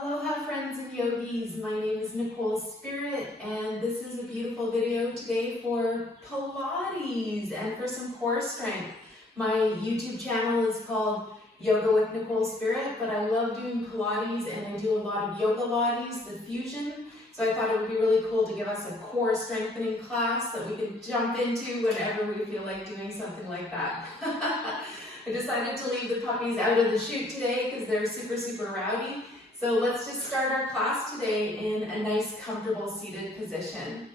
Aloha friends and yogis, my name is Nicole Spirit and this is a beautiful video today for Pilates and for some core strength. My YouTube channel is called Yoga with Nicole Spirit, but I love doing Pilates and I do a lot of yoga bodies, the fusion. So I thought it would be really cool to give us a core strengthening class that we could jump into whenever we feel like doing something like that. I decided to leave the puppies out of the chute today because they're super rowdy. So let's just start our class today in a nice, comfortable seated position.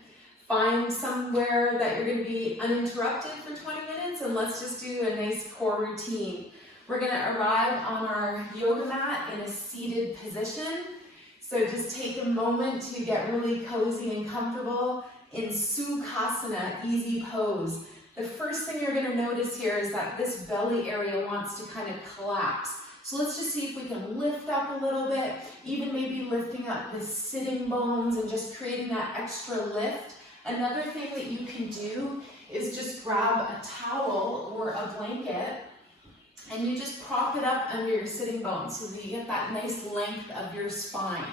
Find somewhere that you're going to be uninterrupted for 20 minutes and let's just do a nice core routine. We're going to arrive on our yoga mat in a seated position. So just take a moment to get really cozy and comfortable in Sukhasana, easy pose. The first thing you're going to notice here is that this belly area wants to kind of collapse. So let's just see if we can lift up a little bit, even maybe lifting up the sitting bones and just creating that extra lift. Another thing that you can do is just grab a towel or a blanket and you just prop it up under your sitting bones so that you get that nice length of your spine.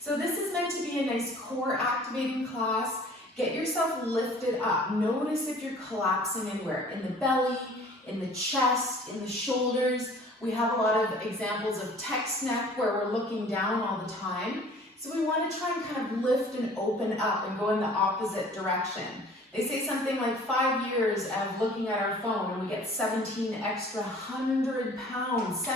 So this is meant to be a nice core activating class. Get yourself lifted up. Notice if you're collapsing anywhere, in the belly, in the chest, in the shoulders. We have a lot of examples of text neck where we're looking down all the time. So we want to try and kind of lift and open up and go in the opposite direction. They say something like 5 years of looking at our phone and we get 1,700 pounds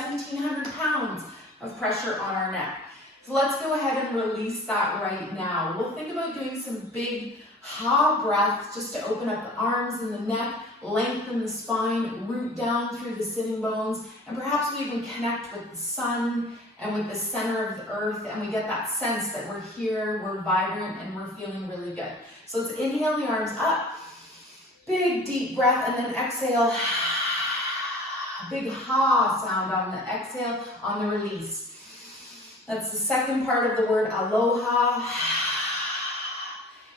of pressure on our neck. So let's go ahead and release that right now. We'll think about doing some big ha breaths just to open up the arms and the neck, lengthen the spine, root down through the sitting bones, and perhaps we even connect with the sun and with the center of the earth, and we get that sense that we're here, we're vibrant, and we're feeling really good. So let's inhale the arms up, big deep breath, and then exhale, big ha sound on the exhale, on the release. That's the second part of the word aloha.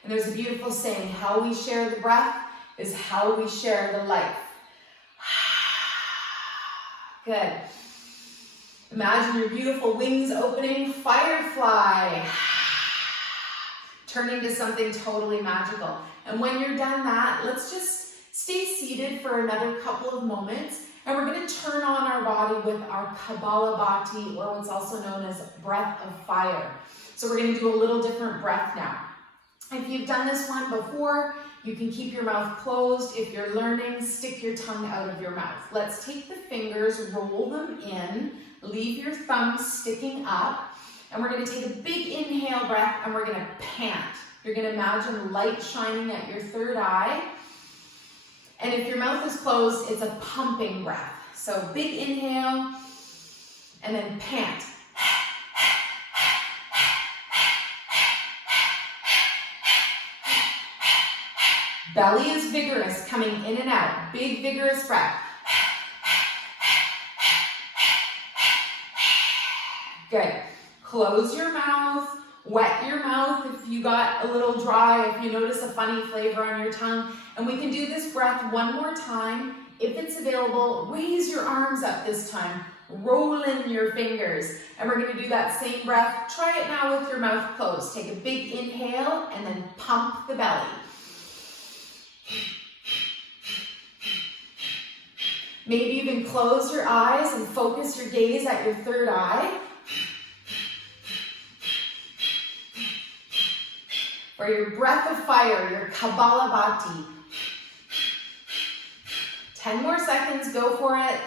And there's a beautiful saying, how we share the breath is how we share the life. Good. Imagine your beautiful wings opening, firefly, turning to something totally magical. And when you're done that, let's just stay seated for another couple of moments. And we're going to turn on our body with our Kapalabhati, or what's also known as breath of fire. So we're going to do a little different breath now. If you've done this one before, you can keep your mouth closed. If you're learning, stick your tongue out of your mouth. Let's take the fingers, roll them in, leave your thumbs sticking up, and we're going to take a big inhale breath and we're going to pant. You're going to imagine light shining at your third eye. And if your mouth is closed, it's a pumping breath. So big inhale and then pant. Belly is vigorous, coming in and out. Big, vigorous breath. Good. Close your mouth. Wet your mouth if you got a little dry, if you notice a funny flavor on your tongue. And we can do this breath one more time. If it's available, raise your arms up this time. Roll in your fingers. And we're going to do that same breath. Try it now with your mouth closed. Take a big inhale and then pump the belly. Maybe you can close your eyes and focus your gaze at your third eye. For your breath of fire, your Kapalabhati. 10 more seconds, go for it.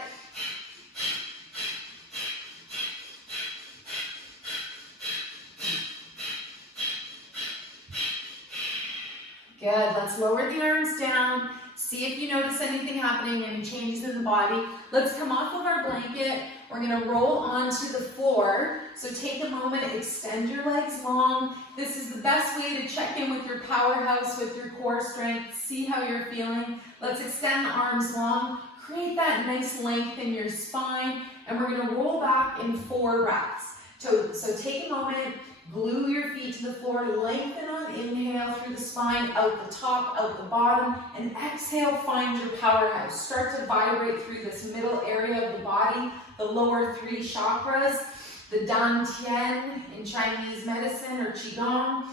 Good, let's lower the arms down. See if you notice anything happening, any changes in the body. Let's come off of our blanket. We're going to roll onto the floor. So take a moment, extend your legs long. This is the best way to check in with your powerhouse, with your core strength. See how you're feeling. Let's extend the arms long. Create that nice length in your spine. And we're going to roll back in 4 breaths. So take a moment. Glue your feet to the floor, lengthen on inhale through the spine, out the top, out the bottom, and exhale, find your powerhouse. Start to vibrate through this middle area of the body, the lower 3 chakras. the Dantian in Chinese medicine or Qigong,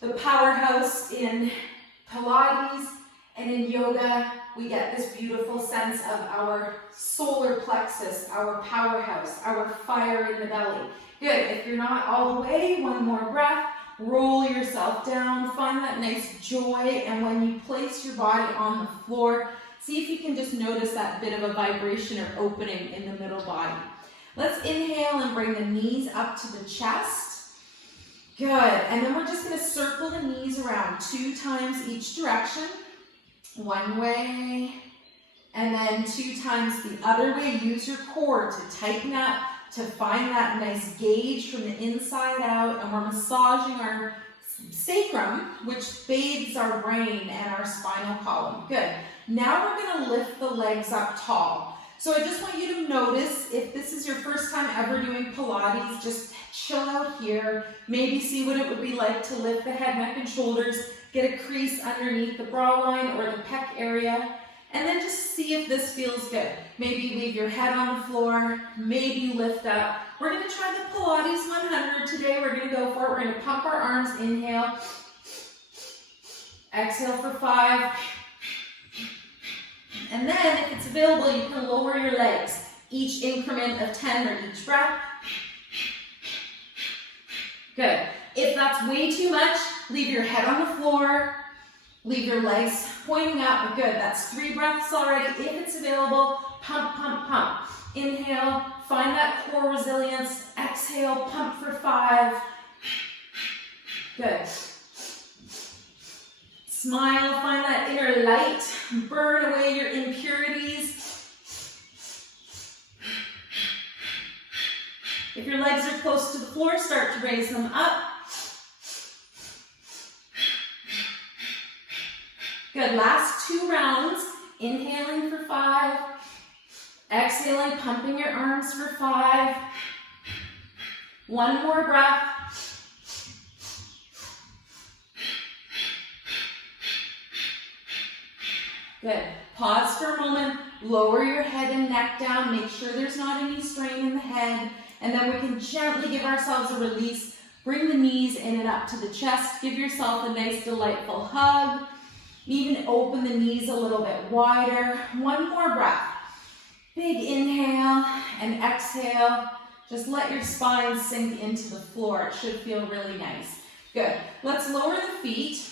the powerhouse in Pilates, and in yoga, we get this beautiful sense of our solar plexus, our powerhouse, our fire in the belly. Good, if you're not all the way, one more breath, roll yourself down, find that nice joy, and when you place your body on the floor, see if you can just notice that bit of a vibration or opening in the middle body. Let's inhale and bring the knees up to the chest. Good, and then we're just gonna circle the knees around 2 times each direction. One way, and then 2 times the other way. Use your core to tighten up, to find that nice gauge from the inside out, and we're massaging our sacrum, which bathes our brain and our spinal column. Good. Now we're gonna lift the legs up tall. So I just want you to notice, if this is your first time ever doing Pilates, just chill out here. Maybe see what it would be like to lift the head, neck, and shoulders. Get a crease underneath the bra line or the pec area, and then just see if this feels good. Maybe leave your head on the floor, maybe you lift up. We're gonna try the Pilates 100 today. We're gonna go for it. We're gonna pump our arms, inhale. Exhale for 5. And then, if it's available, you can lower your legs. Each increment of 10 or each breath. Good. If that's way too much, leave your head on the floor, leave your legs pointing up. Good, that's 3 breaths already. If it's available, pump, pump, pump. Inhale, find that core resilience. Exhale, pump for 5. Good. Smile, find that inner light. Burn away your impurities. If your legs are close to the floor, start to raise them up. Good, last 2 rounds. Inhaling for 5. Exhaling, pumping your arms for 5. 1 more breath. Good. Pause for a moment. Lower your head and neck down. Make sure there's not any strain in the head. And then we can gently give ourselves a release. Bring the knees in and up to the chest. Give yourself a nice, delightful hug. Even open the knees a little bit wider. 1 more breath. Big inhale and exhale. Just let your spine sink into the floor. It should feel really nice. Good. Let's lower the feet.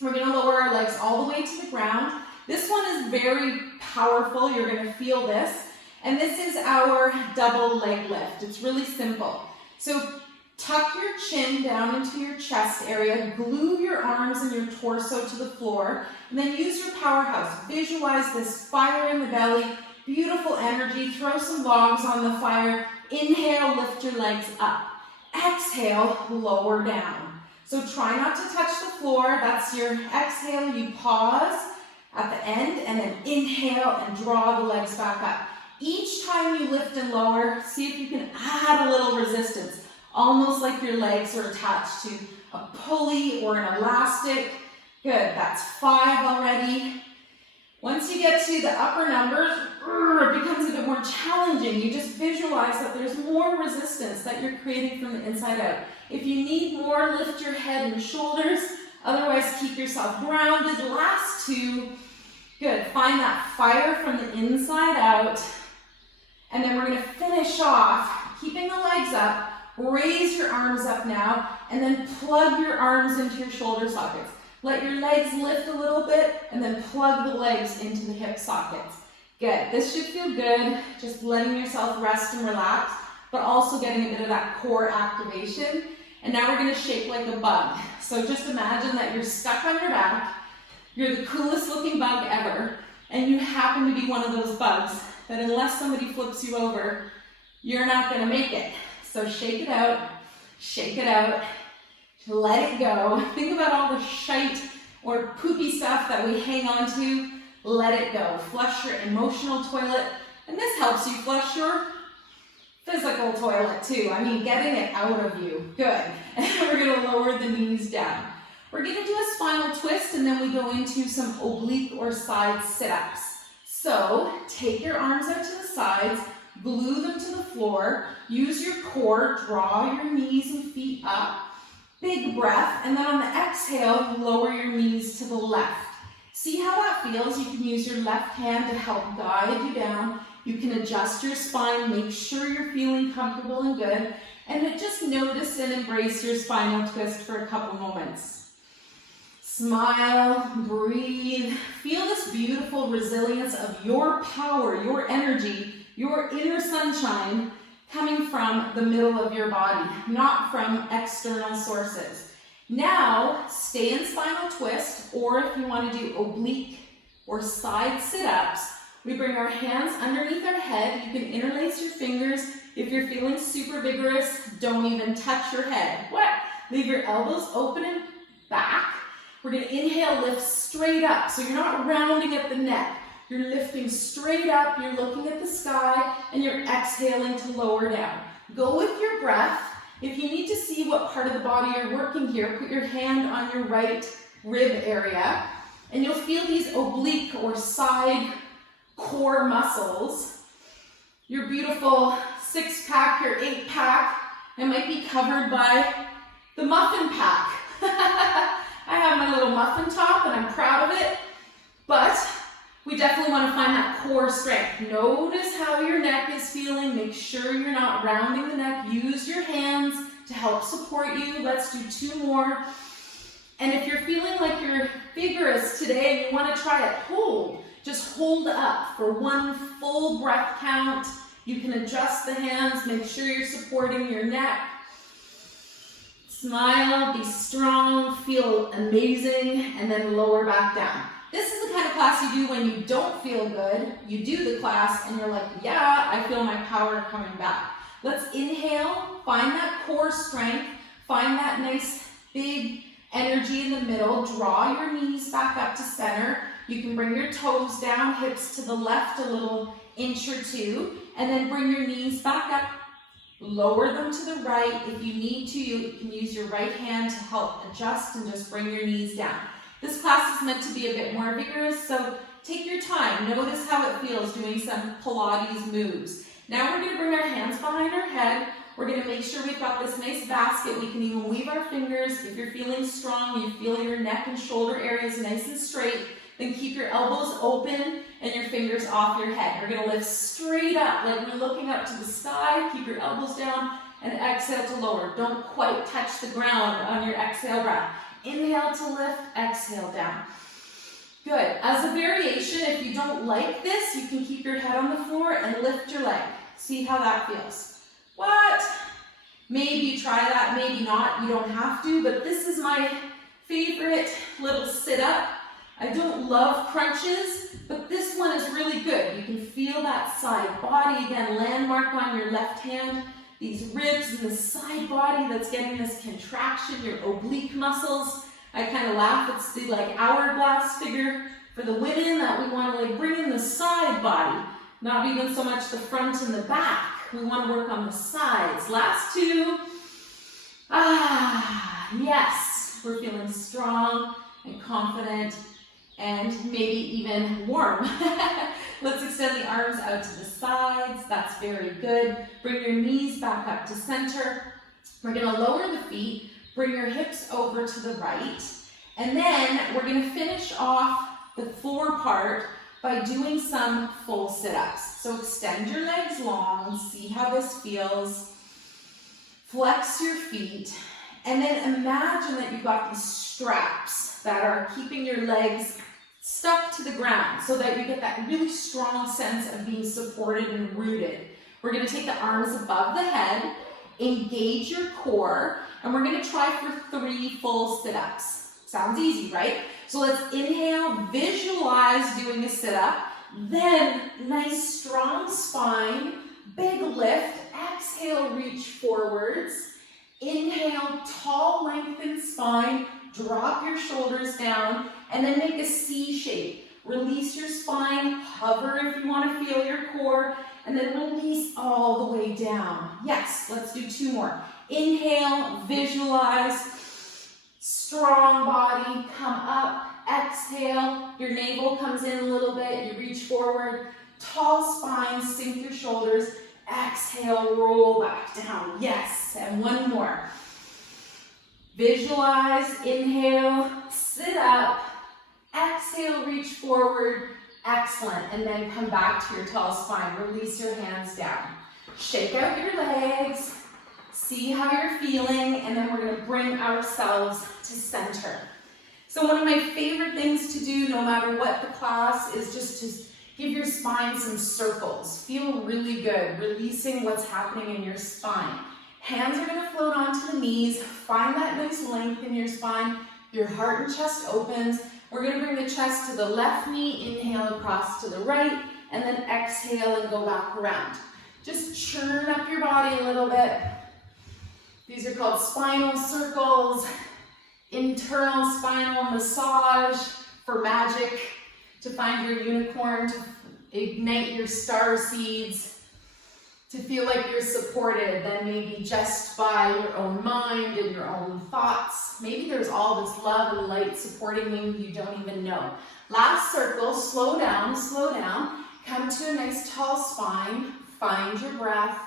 We're going to lower our legs all the way to the ground. This one is very powerful. You're going to feel this. And this is our double leg lift. It's really simple. So tuck your chin down into your chest area, glue your arms and your torso to the floor, and then use your powerhouse. Visualize this fire in the belly, beautiful energy. Throw some logs on the fire. Inhale, lift your legs up. Exhale, lower down. So try not to touch the floor. That's your exhale. You pause at the end, and then inhale and draw the legs back up. Each time you lift and lower, see if you can add a little resistance. Almost like your legs are attached to a pulley or an elastic. Good, that's 5 already. Once you get to the upper numbers, it becomes a bit more challenging. You just visualize that there's more resistance that you're creating from the inside out. If you need more, lift your head and shoulders. Otherwise, keep yourself grounded. Last 2. Good, find that fire from the inside out. And then we're gonna finish off, keeping the legs up. Raise your arms up now, and then plug your arms into your shoulder sockets. Let your legs lift a little bit, and then plug the legs into the hip sockets. Good. This should feel good, just letting yourself rest and relax, but also getting a bit of that core activation. And now we're going to shake like a bug. So just imagine that you're stuck on your back, you're the coolest looking bug ever, and you happen to be one of those bugs that unless somebody flips you over, you're not going to make it. So shake it out, let it go. Think about all the shite or poopy stuff that we hang on to. Let it go. Flush your emotional toilet, and this helps you flush your physical toilet too. I mean, getting it out of you. Good. And we're going to lower the knees down. We're going to do a spinal twist, and then we go into some oblique or side sit-ups. So take your arms out to the sides, glue them to the floor. Use your core, draw your knees and feet up. Big breath, and then on the exhale, lower your knees to the left. See how that feels? You can use your left hand to help guide you down. You can adjust your spine, make sure you're feeling comfortable and good, and then just notice and embrace your spinal twist for a couple moments. Smile, breathe, feel this beautiful resilience of your power, your energy, your inner sunshine coming from the middle of your body, not from external sources. Now, stay in spinal twist, or if you want to do oblique or side sit-ups, we bring our hands underneath our head. You can interlace your fingers. If you're feeling super vigorous, don't even touch your head. What? Leave your elbows open and back. We're going to inhale, lift straight up. So you're not rounding at the neck. You're lifting straight up, you're looking at the sky, and you're exhaling to lower down. Go with your breath. If you need to see what part of the body you're working here, put your hand on your right rib area, and you'll feel these oblique or side core muscles. Your beautiful 6-pack, your 8-pack, it might be covered by the muffin pack. I have my little muffin top, and I'm proud of it, but we definitely want to find that core strength. Notice how your neck is feeling. Make sure you're not rounding the neck. Use your hands to help support you. Let's do 2 more. And if you're feeling like you're vigorous today and you want to try it, hold. Just hold up for 1 full breath count. You can adjust the hands. Make sure you're supporting your neck. Smile, be strong, feel amazing, and then lower back down. This is the kind of class you do when you don't feel good. You do the class and you're like, yeah, I feel my power coming back. Let's inhale, find that core strength, find that nice big energy in the middle. Draw your knees back up to center. You can bring your toes down, hips to the left a little inch or 2, and then bring your knees back up. Lower them to the right. If you need to, you can use your right hand to help adjust and just bring your knees down. This class is meant to be a bit more vigorous, so take your time. Notice how it feels doing some Pilates moves. Now we're going to bring our hands behind our head. We're going to make sure we've got this nice basket. We can even weave our fingers. If you're feeling strong, you feel your neck and shoulder areas nice and straight, then keep your elbows open and your fingers off your head. We're going to lift straight up like we're looking up to the sky. Keep your elbows down and exhale to lower. Don't quite touch the ground on your exhale breath. Inhale to lift, exhale down. Good. As a variation, if you don't like this, you can keep your head on the floor and lift your leg. See how that feels. What? Maybe try that, maybe not. You don't have to, but this is my favorite little sit-up. I don't love crunches, but this one is really good. You can feel that side body, again, landmark on your left hand. These ribs and the side body that's getting this contraction, your oblique muscles. I kind of laugh, it's the like hourglass figure for the women that we want to like bring in the side body, not even so much the front and the back. We want to work on the sides. Last 2. Yes, we're feeling strong and confident and maybe even warm. Let's extend the arms out to the sides. That's very good. Bring your knees back up to center. We're going to lower the feet. Bring your hips over to the right. And then we're going to finish off the floor part by doing some full sit-ups. So extend your legs long. See how this feels. Flex your feet. And then imagine that you've got these straps that are keeping your legs stuck to the ground so that you get that really strong sense of being supported and rooted. We're going to take the arms above the head, engage your core, and we're going to try for 3 full sit-ups. Sounds easy, right? So let's inhale, visualize doing a sit-up, then nice strong spine, big lift, exhale, reach forwards, inhale, tall lengthened spine, drop your shoulders down, and then make a C shape. Release your spine, hover if you want to feel your core, and then release all the way down. Yes, let's do 2 more. Inhale, visualize, strong body, come up, exhale, your navel comes in a little bit, you reach forward, Tall spine, sink your shoulders. Exhale, roll back down. Yes, and one more. Visualize, inhale, sit up. Exhale, reach forward. Excellent. And then come back to your tall spine. Release your hands down. Shake out your legs. See how you're feeling. And then we're going to bring ourselves to center. So one of my favorite things to do, no matter what the class, is just to give your spine some circles. Feel really good, releasing what's happening in your spine. Hands are going to float onto the knees. Find that nice length in your spine. Your heart and chest opens. We're going to bring the chest to the left knee, inhale across to the right, and then exhale and go back around. Just churn up your body a little bit. These are called spinal circles, internal spinal massage for magic, to find your unicorn, to ignite your star seeds, to feel like you're supported, then maybe just by your own mind and your own thoughts. Maybe there's all this love and light supporting you don't even know. Last circle, slow down, come to a nice tall spine, find your breath,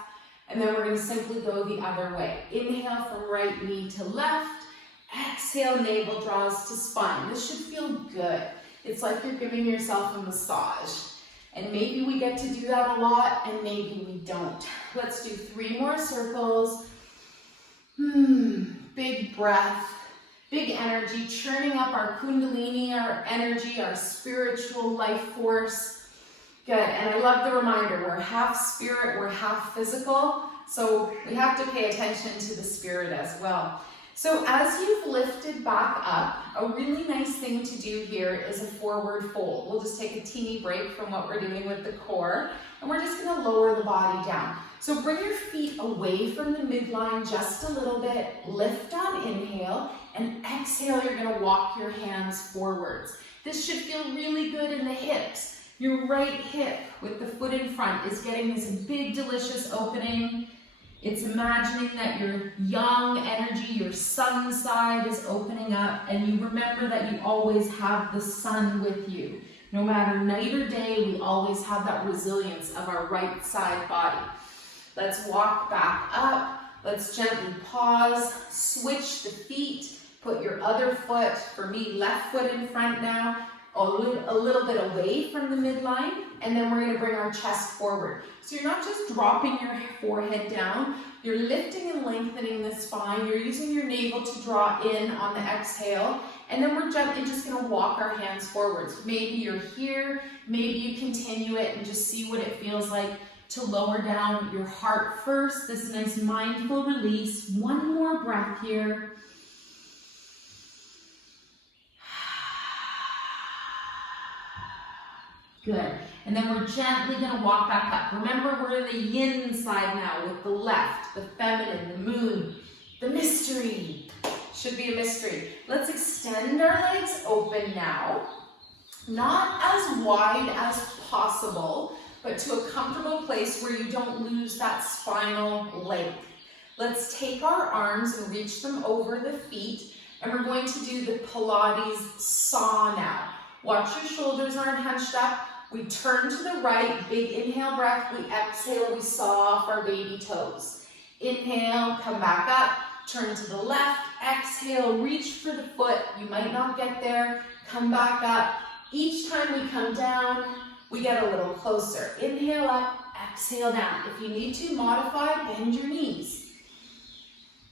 and then we're going to simply go the other way. Inhale from right knee to left, exhale, navel draws to spine. This should feel good. It's like you're giving yourself a massage. And maybe we get to do that a lot, and maybe we don't. Let's do 3 more circles. Big breath, big energy, churning up our kundalini, our energy, our spiritual life force. Good, and I love the reminder, we're half spirit, we're half physical, so we have to pay attention to the spirit as well. So as you've lifted back up, a really nice thing to do here is a forward fold. We'll just take a teeny break from what we're doing with the core, and we're just going to lower the body down. So bring your feet away from the midline just a little bit, lift on inhale, and exhale, you're going to walk your hands forwards. This should feel really good in the hips. Your right hip with the foot in front is getting this big, delicious opening. It's imagining that your yang energy, your sun side is opening up, and you remember that you always have the sun with you. No matter night or day, we always have that resilience of our right side body. Let's walk back up. Let's gently pause, switch the feet, put your other foot, for me, left foot in front now, a little bit away from the midline, and then we're going to bring our chest forward. So you're not just dropping your forehead down, you're lifting and lengthening the spine, you're using your navel to draw in on the exhale, and then we're gently just going to walk our hands forwards. Maybe you're here, maybe you continue it and just see what it feels like to lower down your heart first, this nice mindful release. One more breath here. Good. And then we're gently going to walk back up. Remember, we're in the yin side now with the left, the feminine, the moon, the mystery. Should be a mystery. Let's extend our legs open now. Not as wide as possible, but to a comfortable place where you don't lose that spinal length. Let's take our arms and reach them over the feet, and we're going to do the Pilates saw now. Watch your shoulders aren't hunched up. We turn to the right, big inhale breath, we exhale, we saw off our baby toes. Inhale, come back up, turn to the left, exhale, reach for the foot. You might not get there, come back up. Each time we come down, we get a little closer. Inhale up, exhale down. If you need to modify, bend your knees.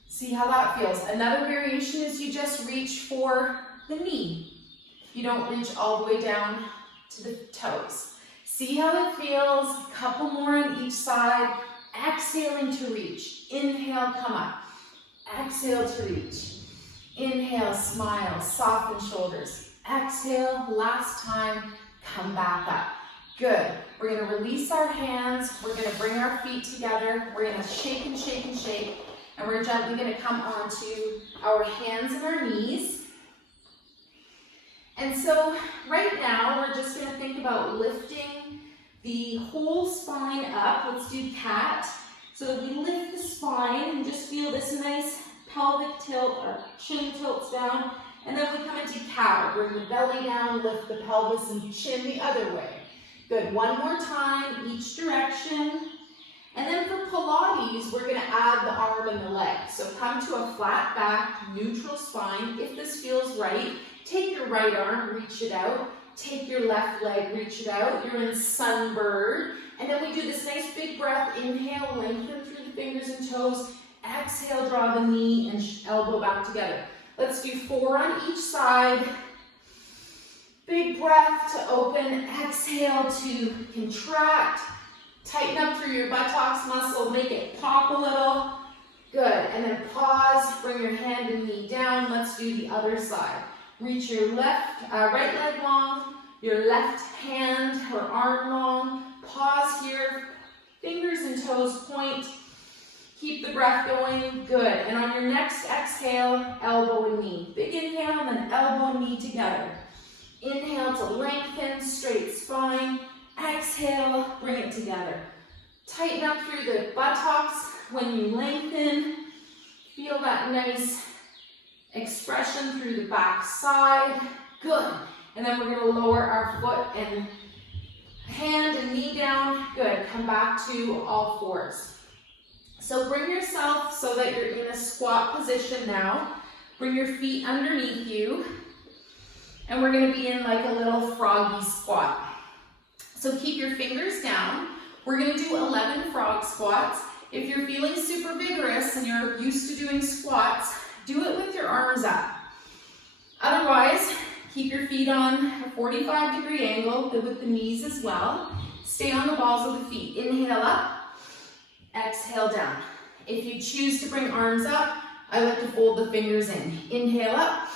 See how that feels. Another variation is you just reach for the knee. You don't reach all the way down to the toes. See how it feels. A couple more on each side. Exhaling to reach. Inhale, come up. Exhale to reach. Inhale, smile, soften shoulders. Exhale, last time, come back up. Good. We're going to release our hands. We're going to bring our feet together. We're going to shake and shake and shake. And we're gently going to come onto our hands and our knees. And so right now, we're just going to think about lifting the whole spine up. Let's do cat. So we lift the spine and just feel this nice pelvic tilt, our chin tilts down. And then we come into cat. Bring the belly down, lift the pelvis and chin the other way. Good, one more time, each direction. And then for Pilates, we're gonna add the arm and the leg. So come to a flat back, neutral spine. If this feels right, take your right arm, reach it out. Take your left leg, reach it out. You're in sunbird. And then we do this nice big breath. Inhale, lengthen through the fingers and toes. Exhale, draw the knee and elbow back together. Let's do 4 on each side. Big breath to open. Exhale to contract. Tighten up through your buttocks muscle, make it pop a little. Good, and then pause, bring your hand and knee down. Let's do the other side. Reach your right leg long, your left hand or arm long. Pause here, fingers and toes point. Keep the breath going, good. And on your next exhale, elbow and knee. Big inhale, and then elbow and knee together. Inhale to lengthen, straight spine. Exhale, bring it together. Tighten up through the buttocks when you lengthen. Feel that nice expression through the back side. Good. And then we're going to lower our foot and hand and knee down. Good. Come back to all fours. So bring yourself so that you're in a squat position now. Bring your feet underneath you. And we're going to be in like a little froggy squat. So keep your fingers down. We're going to do 11 frog squats. If you're feeling super vigorous and you're used to doing squats, do it with your arms up. Otherwise, keep your feet on a 45-degree angle with the knees as well. Stay on the balls of the feet. Inhale up, exhale down. If you choose to bring arms up, I like to fold the fingers in. Inhale up,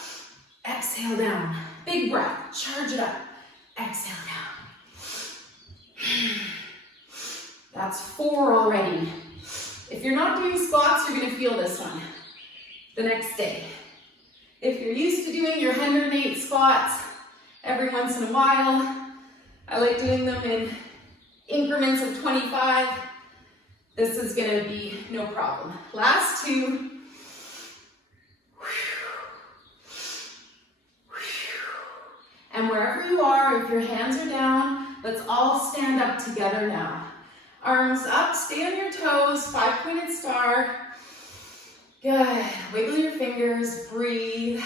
exhale down. Big breath, charge it up, exhale down. That's 4 already. If you're not doing squats, you're going to feel this one the next day. If you're used to doing your 108 squats every once in a while, I like doing them in increments of 25. This is going to be no problem. Last 2. And wherever you are, if your hands are down, let's all stand up together now. Arms up, stay on your toes, 5-pointed star. Good. Wiggle your fingers, breathe.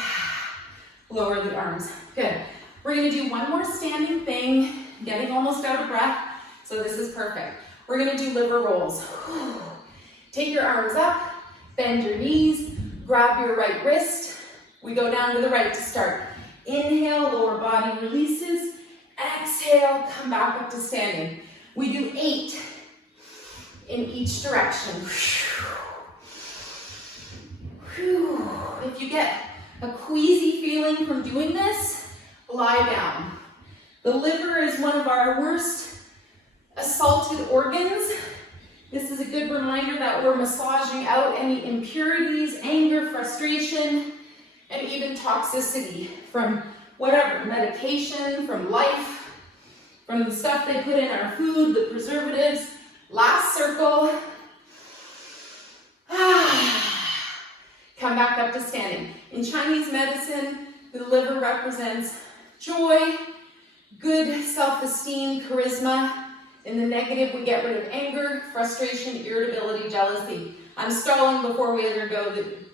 Lower the arms. Good. We're going to do one more standing thing, getting almost out of breath, so this is perfect. We're going to do liver rolls. Take your arms up, bend your knees, grab your right wrist. We go down to the right to start. Inhale, lower body releases. Exhale, come back up to standing. We do 8 in each direction. If you get a queasy feeling from doing this, lie down. The liver is one of our worst assaulted organs. This is a good reminder that we're massaging out any impurities, anger, frustration, and even toxicity from whatever, medication, from life, from the stuff they put in our food, the preservatives. Last circle. Come back up to standing. In Chinese medicine, the liver represents joy, good self-esteem, charisma. In the negative, we get rid of anger, frustration, irritability, jealousy. I'm stalling before we go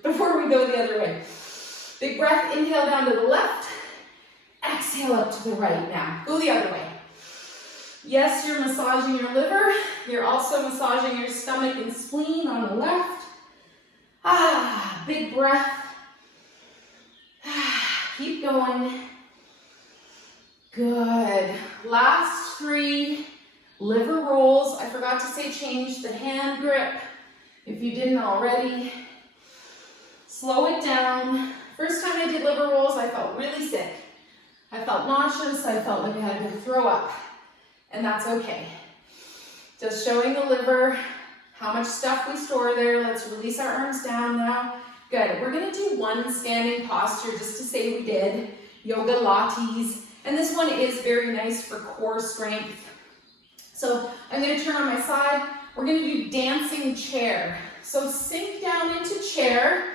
the other way. Big breath, inhale down to the left. Exhale up to the right now. Go the other way. Yes, you're massaging your liver. You're also massaging your stomach and spleen on the left. Big breath. Keep going. Good. Last 3 liver rolls. I forgot to say change the hand grip if you didn't already. Slow it down. First time I did liver rolls, I felt really sick. I felt nauseous. I felt like I had to throw up. And that's okay. Just showing the liver how much stuff we store there. Let's release our arms down now. Good. We're going to do one standing posture just to say we did. Yoga lattes. And this one is very nice for core strength. So I'm going to turn on my side. We're going to do dancing chair. So sink down into chair.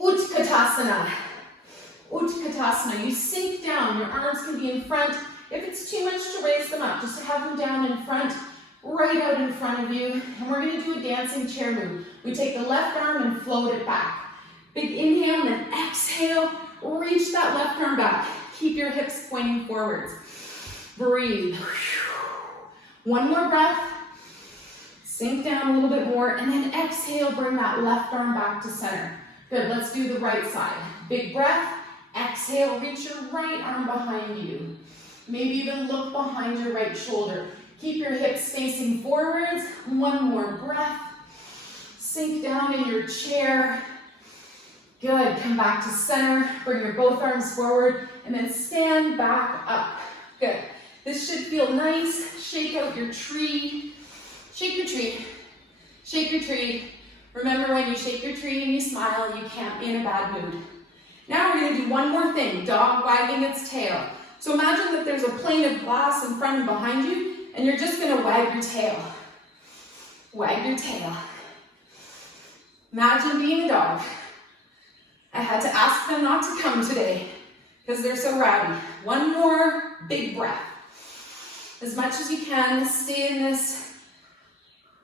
Utkatasana. Utkatasana. You sink down. Your arms can be in front. if it's too much to raise them up, just to have them down in front, right out in front of you. And we're going to do a dancing chair move. We take the left arm and float it back. Big inhale, and then exhale, reach that left arm back. Keep your hips pointing forwards. Breathe. One more breath. Sink down a little bit more, and then exhale, bring that left arm back to center. Good, let's do the right side. Big breath, exhale, reach your right arm behind you. Maybe even look behind your right shoulder. Keep your hips facing forwards. One more breath. Sink down in your chair. Good, come back to center. Bring your both arms forward, and then stand back up. Good. This should feel nice. Shake out your tree. Shake your tree. Shake your tree. Remember, when you shake your tree and you smile, you can't be in a bad mood. Now we're going to do one more thing, dog wagging its tail. So imagine that there's a plane of glass in front and behind you, and you're just going to wag your tail. Wag your tail. Imagine being a dog. I had to ask them not to come today because they're so rowdy. One more big breath. As much as you can, stay in this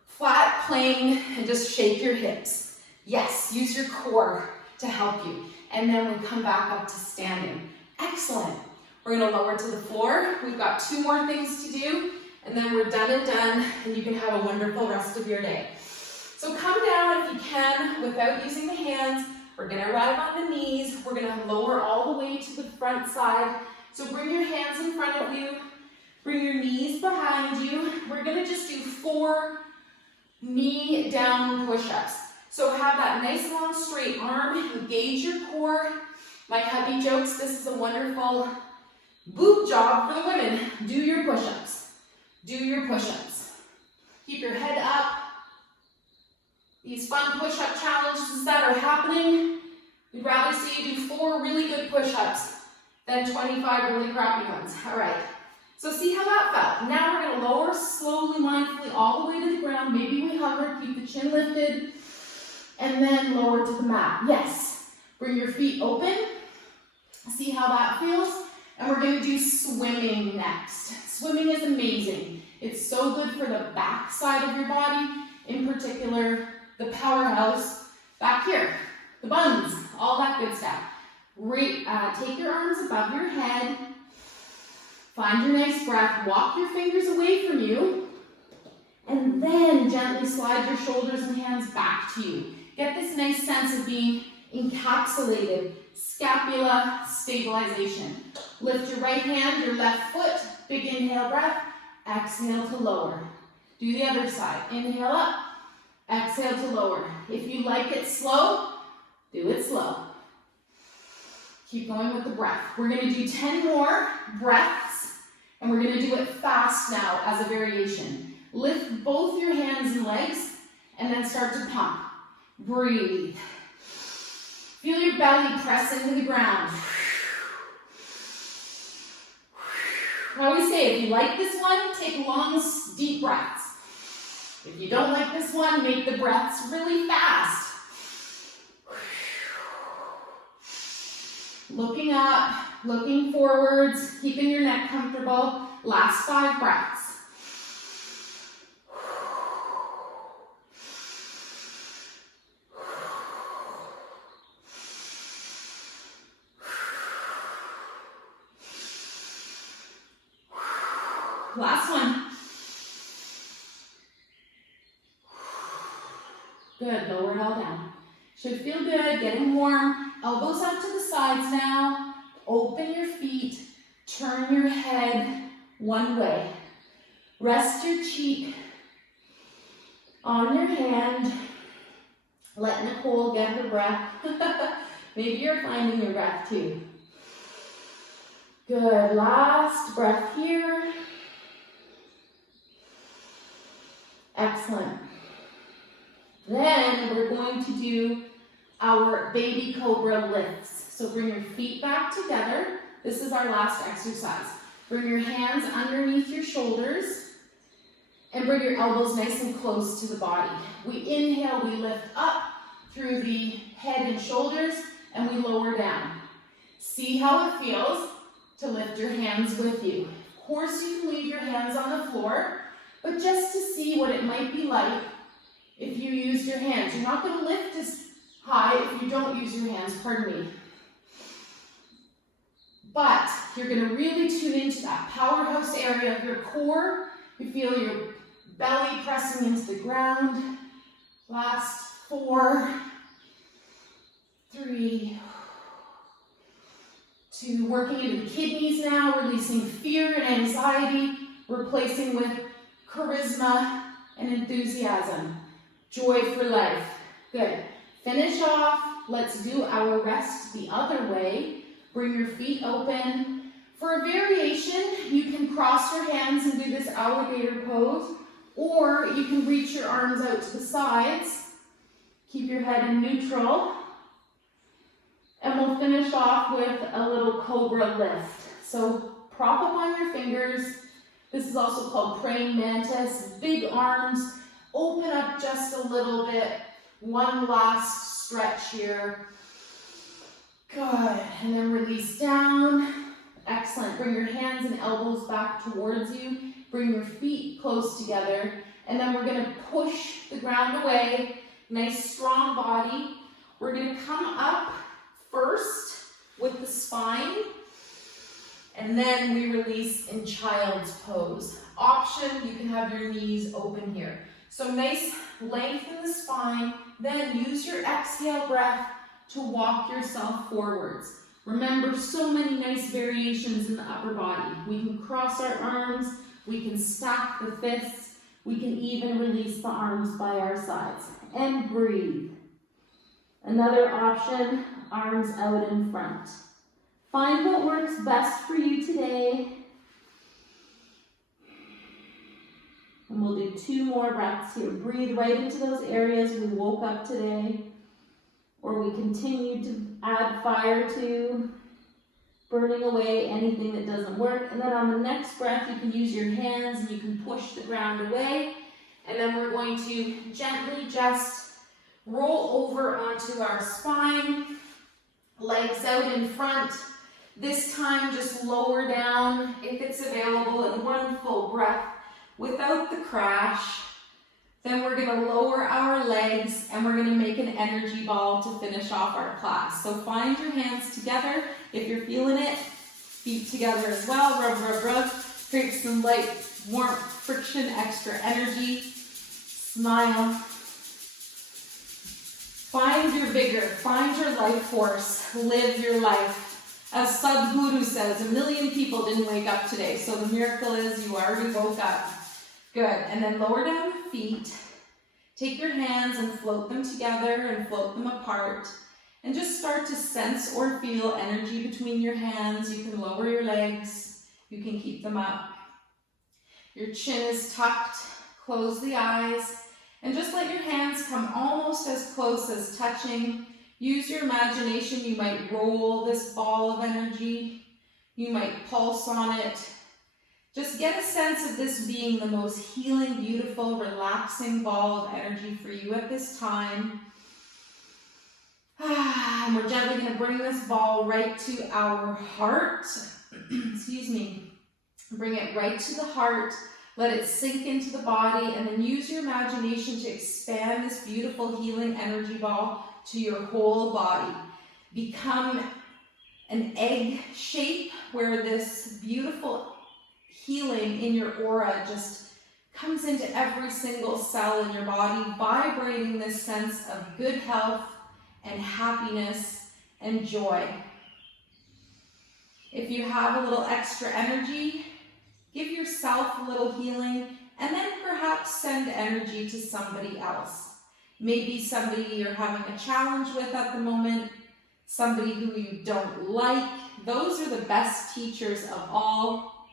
flat plane and just shake your hips. Yes, use your core to help you. And then we come back up to standing. Excellent. We're going to lower to the floor. We've got 2 more things to do, and then we're done and done, and you can have a wonderful rest of your day. So come down if you can without using the hands. We're going to arrive on the knees. We're going to lower all the way to the front side. So bring your hands in front of you. Bring your knees behind you. We're going to just do 4 knee down push-ups. So have that nice long straight arm. Engage your core. My hubby jokes this is a wonderful boob job for the women. Do your push-ups. Do your push-ups. Keep your head up. These fun push-up challenges that are happening, we'd rather see you do 4 really good push-ups than 25 really crappy ones. All right. So see how that felt. Now we're going to lower slowly, mindfully, all the way to the ground. Maybe we hover, keep the chin lifted, and then lower to the mat. Yes. Bring your feet open. See how that feels. And we're going to do swimming next. Swimming is amazing. It's so good for the back side of your body, in particular, the powerhouse back here, the buns, all that good stuff. Take your arms above your head. Find your nice breath. Walk your fingers away from you. And then gently slide your shoulders and hands back to you. Get this nice sense of being encapsulated. Scapula stabilization. Lift your right hand, your left foot. Big inhale breath. Exhale to lower. Do the other side. Inhale up. Exhale to lower. If you like it slow, do it slow. Keep going with the breath. We're going to do 10 more breaths, and we're going to do it fast now as a variation. Lift both your hands and legs, and then start to pump. Breathe. Feel your belly press into the ground. I always say, if you like this one, take long, deep breaths. If you don't like this one, make the breaths really fast. Looking up, looking forwards, keeping your neck comfortable. Last 5 breaths. Last one. Good, lower it all down. Should feel good, getting warm. Elbows out to the sides now. Open your feet. Turn your head one way. Rest your cheek on your hand. Let Nicole get her breath. Maybe you're finding your breath too. Good, last breath here. Excellent. Then we're going to do our baby cobra lifts. So bring your feet back together. This is our last exercise. Bring your hands underneath your shoulders and bring your elbows nice and close to the body. We inhale, we lift up through the head and shoulders, and we lower down. See how it feels to lift your hands with you. Of Of course, you can leave your hands on the floor, but just to see what it might be like if you used your hands. You're not going to lift as high if you don't use your hands, pardon me. But you're going to really tune into that powerhouse area of your core. You feel your belly pressing into the ground. Last 4, 3, 2, working into the kidneys now, releasing fear and anxiety, replacing with charisma and enthusiasm. Joy for life. Good. Finish off. Let's do our rest the other way. Bring your feet open. For a variation, you can cross your hands and do this alligator pose, or you can reach your arms out to the sides. Keep your head in neutral. And we'll finish off with a little cobra lift. So prop up on your fingers. This is also called praying mantis. Big arms. Open up just a little bit. One last stretch here. Good. And then release down. Excellent. Bring your hands and elbows back towards you. Bring your feet close together. And then we're going to push the ground away. Nice strong body. We're going to come up first with the spine. And then we release in child's pose. Option, you can have your knees open here. So nice length in the spine. Then use your exhale breath to walk yourself forwards. Remember, so many nice variations in the upper body. We can cross our arms, we can stack the fists, we can even release the arms by our sides. And breathe. Another option, arms out in front. Find what works best for you today. And we'll do 2 more breaths here. Breathe right into those areas we woke up today, or we continue to add fire to, burning away anything that doesn't work. And then on the next breath, you can use your hands and you can push the ground away. And then we're going to gently just roll over onto our spine, legs out in front. This time, just lower down if it's available, and 1 full breath without the crash. Then we're going to lower our legs and we're going to make an energy ball to finish off our class. So find your hands together. If you're feeling it, feet together as well. Rub, rub, rub. Create some light warmth, friction, extra energy. Smile. Find your vigor. Find your life force. Live your life. As Sadhguru says, 1 million people didn't wake up today. So the miracle is you already woke up. Good. And then lower down the feet. Take your hands and float them together and float them apart. And just start to sense or feel energy between your hands. You can lower your legs. You can keep them up. Your chin is tucked. Close the eyes. And just let your hands come almost as close as touching. Use your imagination. You might roll this ball of energy. You might pulse on it. Just get a sense of this being the most healing, beautiful, relaxing ball of energy for you at this time. And we're gently going to bring this ball right to our heart. Excuse me. Bring it right to the heart. Let it sink into the body, and then use your imagination to expand this beautiful healing energy ball to your whole body. Become an egg shape where this beautiful healing in your aura just comes into every single cell in your body, vibrating this sense of good health and happiness and joy. If you have a little extra energy, give yourself a little healing, and then perhaps send energy to somebody else. Maybe somebody you're having a challenge with at the moment, somebody who you don't like. Those are the best teachers of all.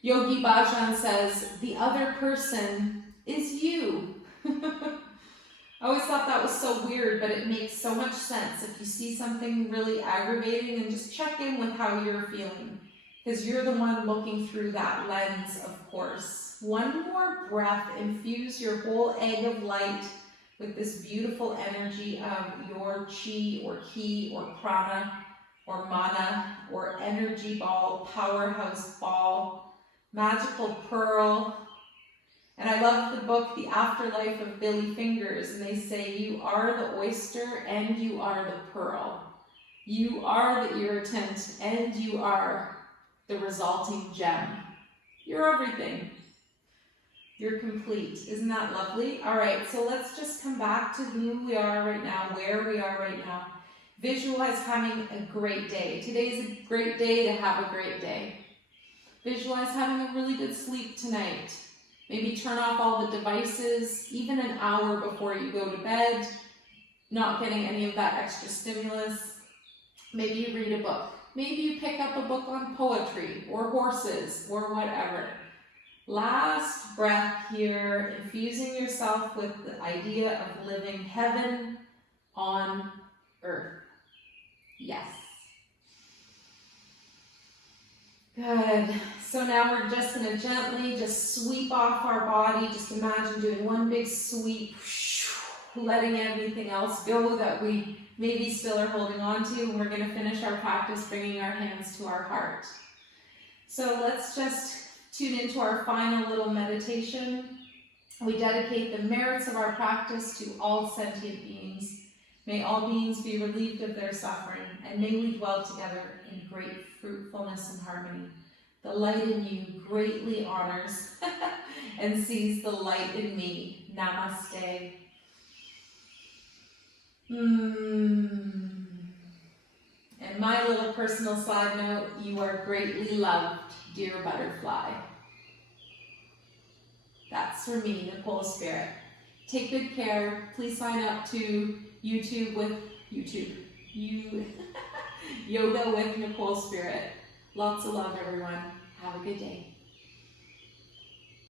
Yogi Bhajan says, the other person is you. I always thought that was so weird, but it makes so much sense. If you see something really aggravating, and just check in with how you're feeling, because you're the one looking through that lens, of course. 1 more breath. Infuse your whole egg of light with this beautiful energy of your chi or ki or prana or mana or energy ball, powerhouse ball. magical pearl. And I love the book, The Afterlife of Billy Fingers, and they say you are the oyster and you are the pearl. You are the irritant and you are the resulting gem. You're everything. You're complete. Isn't that lovely? All right, so let's just come back to who we are right now, where we are right now. Visualize having a great day. Today's a great day to have a great day. Visualize having a really good sleep tonight. Maybe turn off all the devices, even an hour before you go to bed, not getting any of that extra stimulus. Maybe you read a book. Maybe you pick up a book on poetry or horses or whatever. Last breath here, infusing yourself with the idea of living heaven on earth. Yes. Good. So now we're just going to gently just sweep off our body. Just imagine doing one big sweep, letting everything else go that we maybe still are holding on to. And we're going to finish our practice bringing our hands to our heart. So let's just tune into our final little meditation. We dedicate the merits of our practice to all sentient beings. May all beings be relieved of their suffering, and may we dwell together in great fruitfulness and harmony. The light in you greatly honors and sees the light in me. Namaste. And my little personal side note, you are greatly loved, dear butterfly. That's for me, Nicole Spirit. Take good care. Please sign up to YouTube with Yoga with Nicole Spirit. Lots of love, everyone. Have a good day.